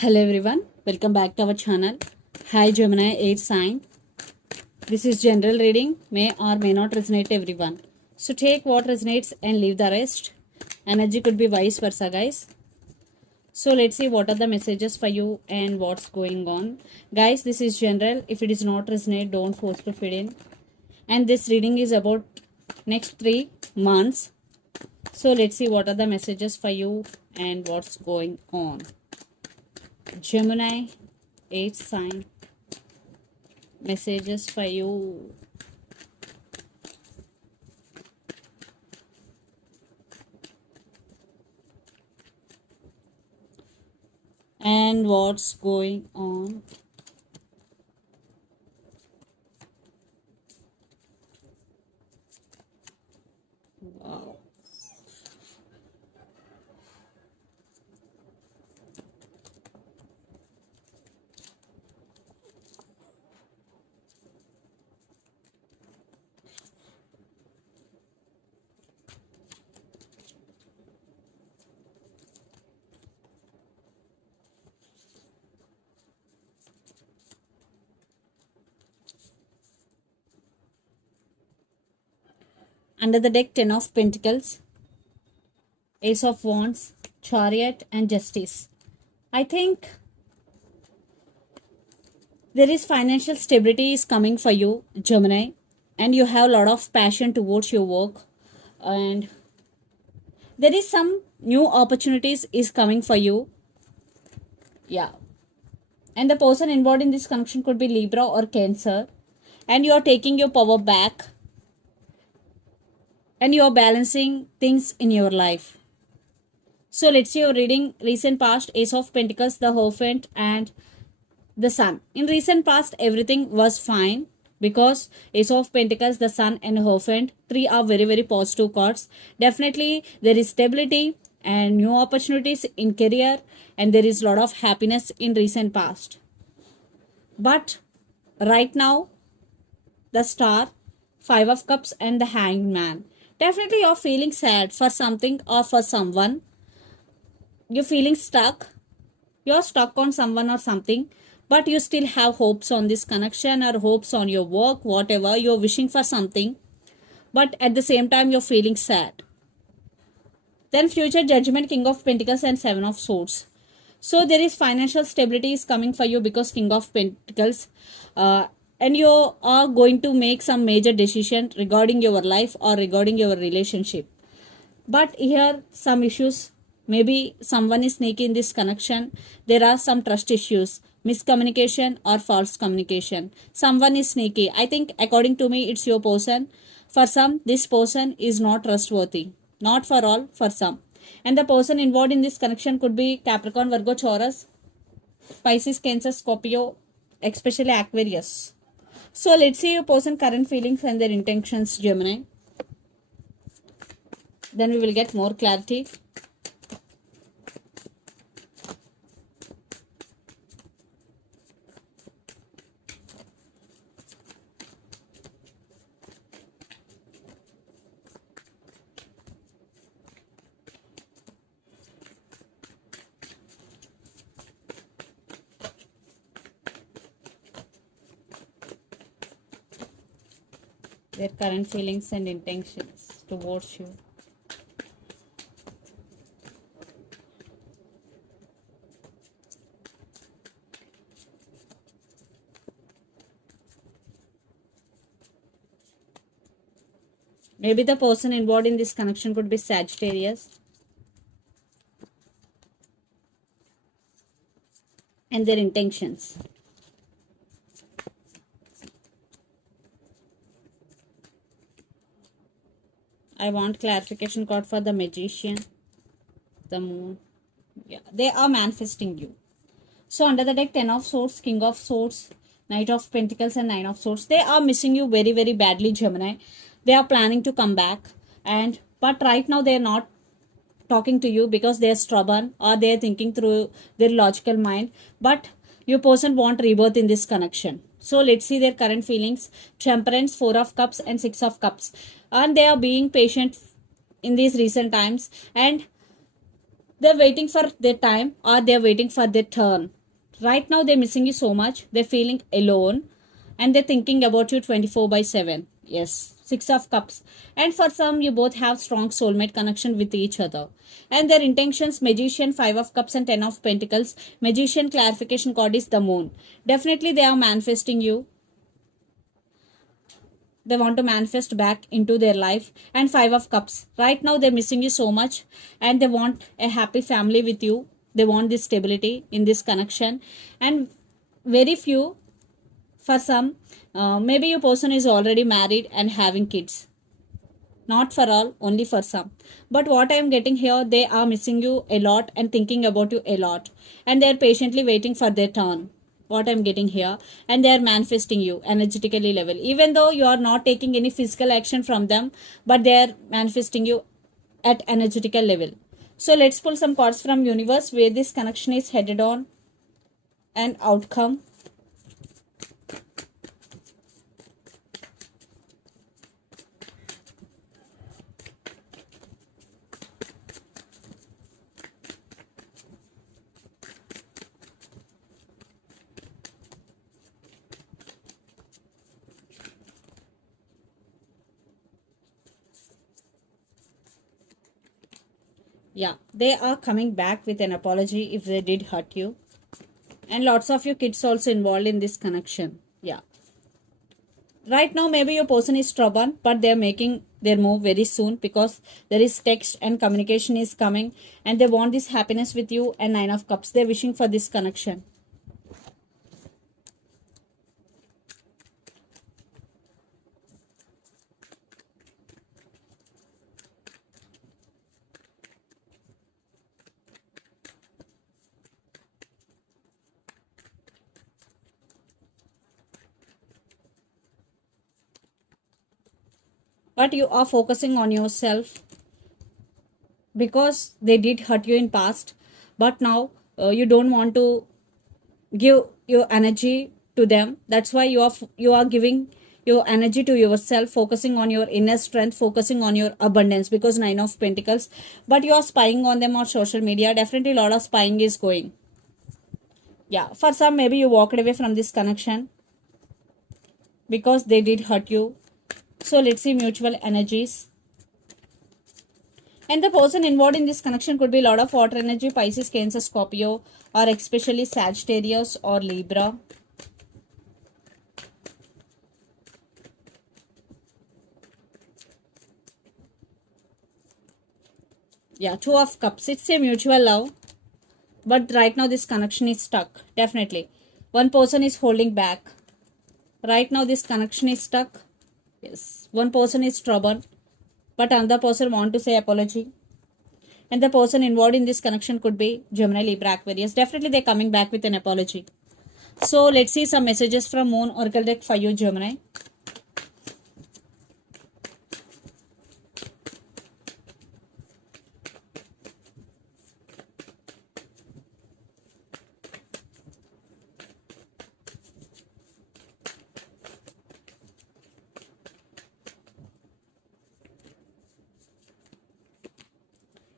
Hello everyone, welcome back to our channel. Hi Gemini 8 sign. This is general reading, may or may not resonate to everyone. So take what resonates and leave the rest. Energy could be vice versa, guys. So let's see what are the messages for you and what's going on. Guys, this is general. If it is not resonate, don't force to fit in. And this reading is about next 3 months. So let's see what are the messages for you and what's going on. Gemini 8 sign, messages for you. And what's going on. Wow. Under the deck, 10 of Pentacles, Ace of Wands, Chariot and Justice. I think there is financial stability is coming for you, Gemini, and you have a lot of passion towards your work, and there is some new opportunities is coming for you. Yeah. And the person involved in this connection could be Libra or Cancer, and you are taking your power back and you are balancing things in your life. So let's say you're reading recent past, Ace of Pentacles, the Hierophant and the Sun. In recent past, everything was fine because Ace of Pentacles, the Sun and Hierophant, 3 are very, very positive cards. Definitely there is stability and new opportunities in career, and there is a lot of happiness in recent past. But right now, the Star, 5 of Cups and the Hanged Man. Definitely you're feeling sad for something or for someone. You're feeling stuck. You're stuck on someone or something, but you still have hopes on this connection or hopes on your work, whatever. You're wishing for something, but at the same time you're feeling sad. Then future Judgment, King of Pentacles and 7 of Swords. So there is financial stability is coming for you because King of Pentacles, and you are going to make some major decision regarding your life or regarding your relationship. But here some issues, maybe someone is sneaky in this connection. There are some trust issues, miscommunication or false communication. Someone is sneaky. I think according to me it's your person. For some, this person is not trustworthy. Not for all, for some. And the person involved in this connection could be Capricorn, Virgo, Taurus, Pisces, Cancer, Scorpio, especially Aquarius. So let's see your person current feelings and their intentions, Gemini. Then we will get more clarity. Their current feelings and intentions towards you. Maybe the person involved in this connection could be Sagittarius. And their intentions. I want clarification card for the Magician, the Moon. Yeah, they are manifesting you. So under the deck, 10 of Swords, King of Swords, Knight of Pentacles and 9 of Swords. They are missing you very, very badly, Gemini. They are planning to come back, but right now they are not talking to you because they are stubborn or they are thinking through their logical mind. But your person want rebirth in this connection. So let's see their current feelings. Temperance, 4 of Cups and 6 of Cups. And they are being patient in these recent times. And They're waiting for their time or they're waiting for their turn. Right now, they're missing you so much. They're feeling alone and they're thinking about you 24 by 7. Yes, Six of Cups. And for some, you both have strong soulmate connection with each other. And their intentions, Magician, Five of Cups, and Ten of Pentacles. Magician clarification card is the Moon. Definitely, they are manifesting you. They want to manifest back into their life. And Five of Cups. Right now, they're missing you so much and they want a happy family with you. They want this stability in this connection. And very few, for some, maybe your person is already married and having kids. Not for all, only for some. But what I am getting here, they are missing you a lot and thinking about you a lot. And they are patiently waiting for their turn. What I'm getting here. And they are manifesting you energetically level. Even though you are not taking any physical action from them, but they are manifesting you at energetical level. So let's pull some cards from universe where this connection is headed on and outcome. Yeah, they are coming back with an apology if they did hurt you. And lots of your kids also involved in this connection. Yeah. Right now, maybe your person is stubborn, but they're making their move very soon because there is text and communication is coming and they want this happiness with you. And Nine of Cups, they're wishing for this connection. But you are focusing on yourself because they did hurt you in past, but now you don't want to give your energy to them. That's why you are giving your energy to yourself, focusing on your inner strength, focusing on your abundance, because Nine of Pentacles. But you are spying on them on social media. Definitely a lot of spying is going. Yeah, for some, maybe you walked away from this connection because they did hurt you. So let's see mutual energies. And the person involved in this connection could be a lot of water energy, Pisces, Cancer, Scorpio, or especially Sagittarius or Libra. Yeah, Two of Cups. It's a mutual love. But right now this connection is stuck. Definitely. One person is holding back. Right now this connection is stuck. Yes. One person is troubled. But another person want to say apology. And the person involved in this connection could be Gemini, Libra, Aquarius. Definitely they're coming back with an apology. So let's see some messages from Moon Oracle deck for you, Gemini.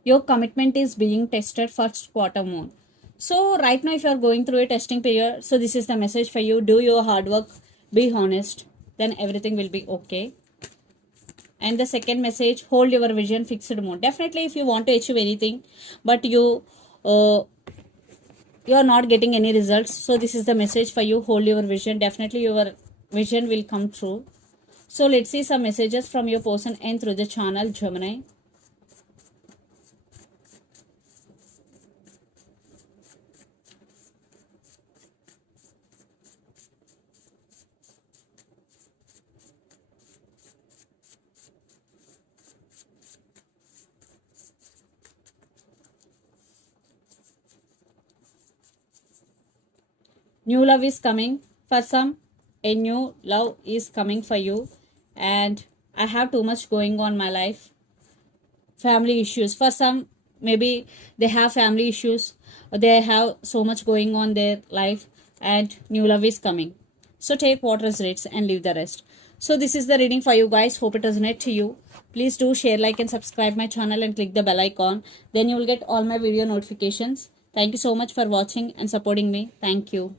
Your commitment is being tested first quarter, Moon. So right now if you are going through a testing period, so this is the message for you. Do your hard work, be honest, then everything will be okay. And the second message, hold your vision, fixed Moon. Definitely if you want to achieve anything but you are not getting any results, so this is the message for you. Hold your vision. Definitely your vision will come true. So let's see some messages from your person and through the channel, Gemini. New love is coming for some. A new love is coming for you. And I have too much going on in my life. Family issues. For some, maybe they have family issues. Or they have so much going on their life. And new love is coming. So take what resonates and leave the rest. So this is the reading for you guys. Hope it resonate to you. Please do share, like and subscribe my channel and click the bell icon. Then you will get all my video notifications. Thank you so much for watching and supporting me. Thank you.